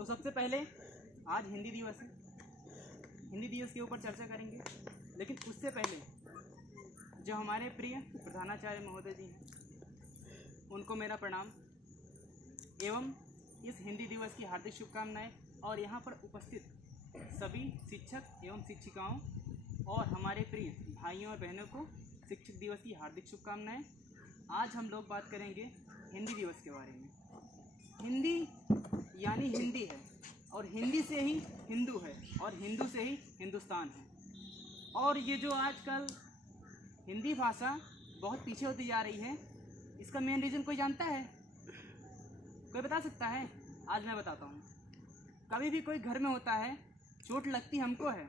तो सबसे पहले आज हिंदी दिवस है, हिंदी दिवस के ऊपर चर्चा करेंगे। लेकिन उससे पहले जो हमारे प्रिय प्रधानाचार्य महोदय जी हैं उनको मेरा प्रणाम एवं इस हिंदी दिवस की हार्दिक शुभकामनाएं। और यहाँ पर उपस्थित सभी शिक्षक एवं शिक्षिकाओं और हमारे प्रिय भाइयों और बहनों को शिक्षक दिवस की हार्दिक शुभकामनाएं। आज हम लोग बात करेंगे हिंदी दिवस के बारे में। हिंदी यानी हिंदी है और हिंदी से ही हिंदू है और हिंदू से ही हिंदुस्तान है। और ये जो आजकल हिंदी भाषा बहुत पीछे होती जा रही है, इसका मेन रीज़न कोई जानता है? कोई बता सकता है? आज मैं बताता हूँ। कभी भी कोई घर में होता है, चोट लगती हमको है,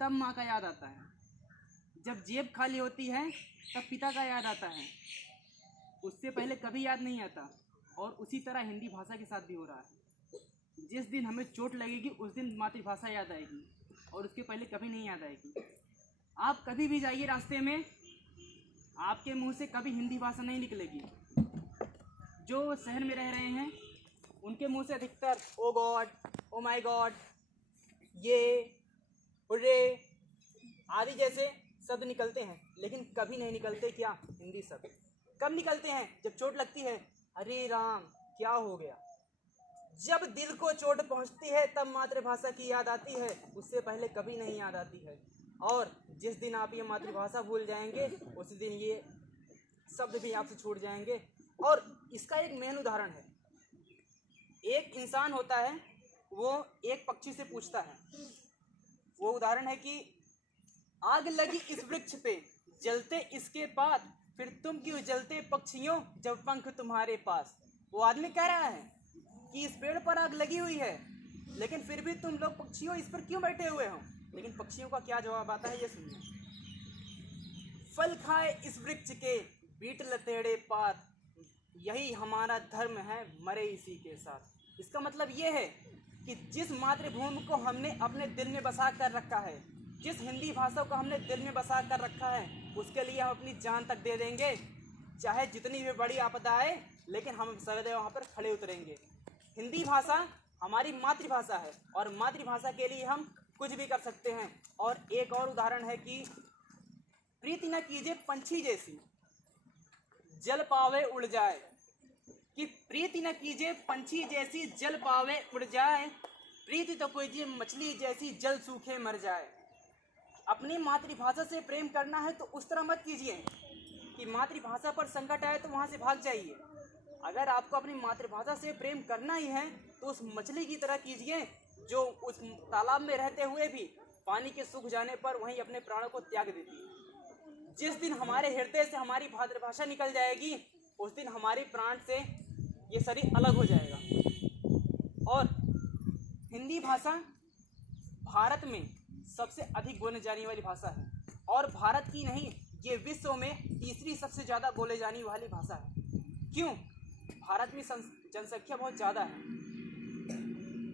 तब माँ का याद आता है। जब जेब खाली होती है तब पिता का याद आता है, उससे पहले कभी याद नहीं आता। और उसी तरह हिंदी भाषा के साथ भी हो रहा है। जिस दिन हमें चोट लगेगी उस दिन मातृभाषा याद आएगी और उसके पहले कभी नहीं याद आएगी। आप कभी भी जाइए रास्ते में, आपके मुंह से कभी हिंदी भाषा नहीं निकलेगी। जो शहर में रह रहे हैं उनके मुंह से अधिकतर ओ गॉड, ओ माय गॉड, ये, हुर्रे आदि जैसे शब्द निकलते हैं, लेकिन कभी नहीं निकलते क्या हिंदी शब्द। कब निकलते हैं? जब चोट लगती है। अरे राम क्या हो गया। जब दिल को चोट पहुंचती है तब मातृभाषा की याद आती है, उससे पहले कभी नहीं याद आती है। और जिस दिन आप ये मातृभाषा भूल जाएंगे उस दिन ये शब्द भी आपसे छूट जाएंगे। और इसका एक मेन उदाहरण है। एक इंसान होता है, वो एक पक्षी से पूछता है। वो उदाहरण है कि आग लगी इस वृक्ष पे, जलते इसके पात, फिर तुम क्यों जलते पक्षियों जब पंख तुम्हारे पास। वो आदमी कह रहा है कि इस पेड़ पर आग लगी हुई है, लेकिन फिर भी तुम लोग पक्षियों इस पर क्यों बैठे हुए हो। लेकिन पक्षियों का क्या जवाब आता है, ये सुनिए। फल खाए इस वृक्ष के, बीट लतेड़े पात, यही हमारा धर्म है, मरे इसी के साथ। इसका मतलब ये है कि जिस मातृभूमि को हमने अपने दिल में बसा कर रखा है, जिस हिंदी भाषा को हमने दिल में बसा कर रखा है, उसके लिए हम अपनी जान तक दे देंगे। चाहे जितनी भी बड़ी आपदा आए, लेकिन हम सदैव वहाँ पर खड़े उतरेंगे। हिंदी भाषा हमारी मातृभाषा है और मातृभाषा के लिए हम कुछ भी कर सकते हैं। और एक और उदाहरण है कि प्रीति न कीजिए पंछी जैसी, जल पावे उड़ जाए। कि प्रीति न कीजिए पंछी जैसी, जल पावे उड़ जाए, प्रीति तो कीजिए मछली जैसी, जल सूखे मर जाए। अपनी मातृभाषा से प्रेम करना है तो उस तरह मत कीजिए कि मातृभाषा पर संकट आए तो वहाँ से भाग जाइए। अगर आपको अपनी मातृभाषा से प्रेम करना ही है तो उस मछली की तरह कीजिए जो उस तालाब में रहते हुए भी पानी के सूख जाने पर वहीं अपने प्राणों को त्याग देती है। जिस दिन हमारे हृदय से हमारी मातृभाषा निकल जाएगी उस दिन हमारे प्राण से ये शरीर अलग हो जाएगा। और हिंदी भाषा भारत में सबसे अधिक बोले जाने वाली भाषा है और भारत की नहीं, ये विश्व में तीसरी सबसे ज़्यादा बोले जाने वाली भाषा है। क्यों? भारत में जनसंख्या बहुत ज़्यादा है,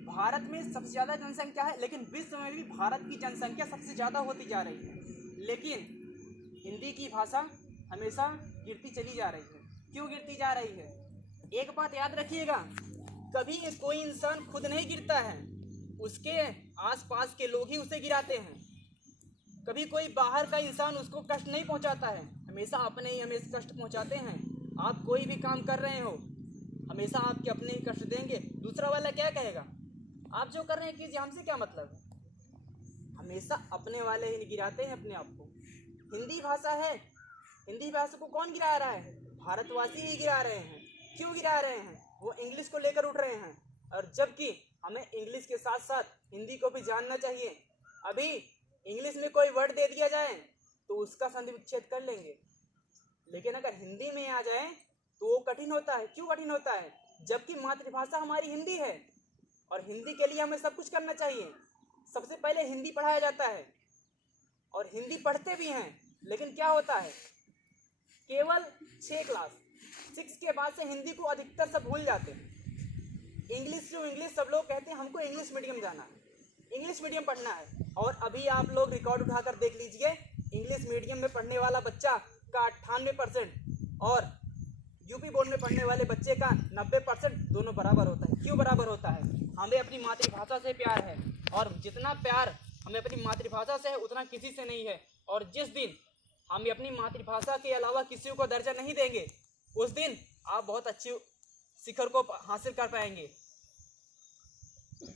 भारत में सबसे ज़्यादा जनसंख्या है, लेकिन विश्व में भी भारत की जनसंख्या सबसे ज़्यादा होती जा रही है। लेकिन हिंदी की भाषा हमेशा गिरती चली जा रही है। क्यों गिरती जा रही है? एक बात याद रखिएगा, कभी कोई इंसान खुद नहीं गिरता है, उसके आसपास के लोग ही उसे गिराते हैं। कभी कोई बाहर का इंसान उसको कष्ट नहीं पहुंचाता है, हमेशा अपने ही हमें कष्ट पहुंचाते हैं। आप कोई भी काम कर रहे हो, हमेशा आपके अपने ही कष्ट देंगे। दूसरा वाला क्या कहेगा, आप जो कर रहे हैं कीजिए, हमसे क्या मतलब है। हमेशा अपने वाले ही गिराते हैं अपने आप को। हिंदी भाषा है, हिंदी भाषा को कौन गिरा रहा है? भारतवासी ही गिरा रहे हैं। क्यों गिरा रहे हैं? वो इंग्लिश को लेकर उठ रहे हैं, और जबकि हमें इंग्लिश के साथ साथ हिंदी को भी जानना चाहिए। अभी इंग्लिश में कोई वर्ड दे दिया जाए तो उसका संधि विच्छेद कर लेंगे, लेकिन अगर हिंदी में आ जाए तो वो कठिन होता है। क्यों कठिन होता है? जबकि मातृभाषा हमारी हिंदी है और हिंदी के लिए हमें सब कुछ करना चाहिए। सबसे पहले हिंदी पढ़ाया जाता है और हिंदी पढ़ते भी हैं, लेकिन क्या होता है, केवल 6 क्लास 6 के बाद से हिंदी को अधिकतर सब भूल जाते हैं। इंग्लिश सब लोग कहते हैं हमको इंग्लिश मीडियम जाना है, इंग्लिश मीडियम पढ़ना है। और अभी आप लोग रिकॉर्ड उठाकर देख लीजिए, इंग्लिश मीडियम में पढ़ने वाला बच्चा का 98% और यूपी बोर्ड में पढ़ने वाले बच्चे का 90% दोनों बराबर होता है। क्यों बराबर होता है? हमें अपनी मातृभाषा से प्यार है, और जितना प्यार हमें अपनी मातृभाषा से है उतना किसी से नहीं है। और जिस दिन हम अपनी मातृभाषा के अलावा किसी को दर्जा नहीं देंगे, उस दिन आप बहुत अच्छी शिखर को हासिल कर पाएंगे।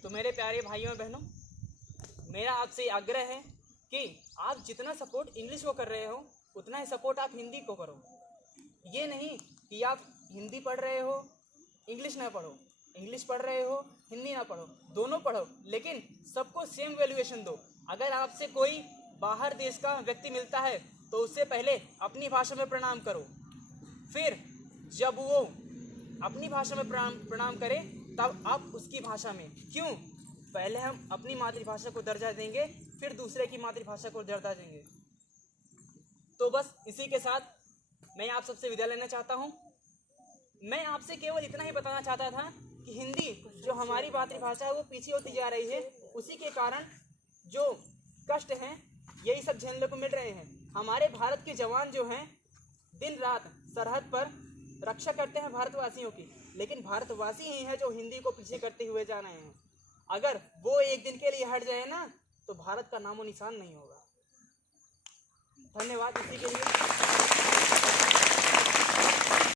तो मेरे प्यारे भाइयों और बहनों, मेरा आपसे आग्रह है कि आप जितना सपोर्ट इंग्लिश को कर रहे हो उतना ही सपोर्ट आप हिंदी को करो। ये नहीं कि आप हिंदी पढ़ रहे हो इंग्लिश ना पढ़ो, इंग्लिश पढ़ रहे हो हिंदी ना पढ़ो, दोनों पढ़ो, लेकिन सबको सेम वैल्यूएशन दो। अगर आपसे कोई बाहर देश का व्यक्ति मिलता है तो उससे पहले अपनी भाषा में प्रणाम करो, फिर जब वो अपनी भाषा में प्रणाम करे तब आप उसकी भाषा में। क्यों? पहले हम अपनी मातृभाषा को दर्जा देंगे, फिर दूसरे की मातृभाषा को दर्जा देंगे। तो बस इसी के साथ मैं आप सबसे विदा लेना चाहता हूँ। मैं आपसे केवल इतना ही बताना चाहता था कि हिंदी जो हमारी मातृभाषा है वो पीछे होती जा रही है। उसी के कारण जो कष्ट हैं यही सब झेलने को मिल रहे हैं। हमारे भारत के जवान जो हैं दिन रात सरहद पर रक्षा करते हैं भारतवासियों की, लेकिन भारतवासी ही हैं जो हिंदी को पीछे करते हुए जा रहे हैं। अगर वो एक दिन के लिए हट जाए ना तो भारत का नामो निशान नहीं होगा। धन्यवाद इसी के लिए।